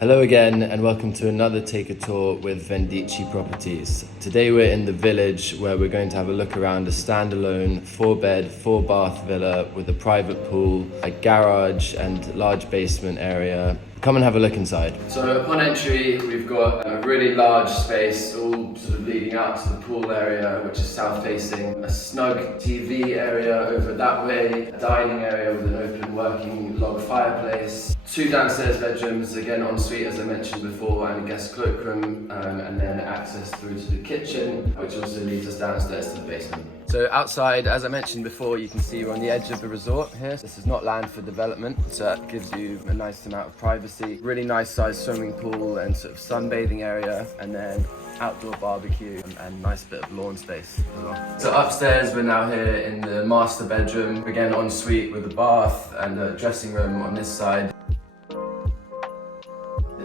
Hello again and welcome to another Take a Tour with Vendici Properties. Today we're in the village where we're going to have a look around a standalone 4-bed, 4-bath villa with a private pool, a garage and large basement area. Come and have a look inside. So upon entry we've got a really large space all sort of leading out to the pool area, which is south facing, a snug TV area over that way, a dining area with an open working log fireplace, 2 downstairs bedrooms, again ensuite as I mentioned before, and a guest cloakroom, and then access through to the kitchen, which also leads us downstairs to the basement. So outside, as I mentioned before, you can see we're on the edge of the resort here. This is not land for development, so that gives you a nice amount of privacy. Really nice sized swimming pool and sort of sunbathing area, and then outdoor barbecue and nice bit of lawn space as well. So upstairs we're now here in the master bedroom, again ensuite with a bath and a dressing room on this side.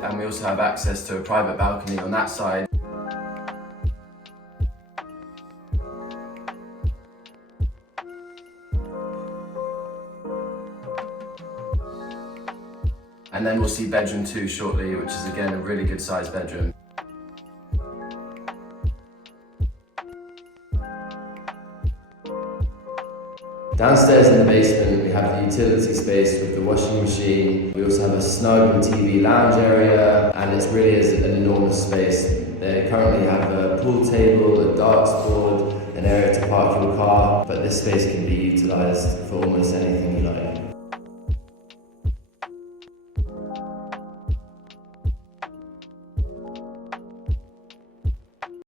And we also have access to a private balcony on that side. And then we'll see bedroom 2 shortly, which is again a really good sized bedroom. Downstairs in the basement we have the utility space with the washing machine. We also have a snug and TV lounge area, and it really is an enormous space. They currently have a pool table, a darts board, an area to park your car, but this space can be utilised for almost anything you like.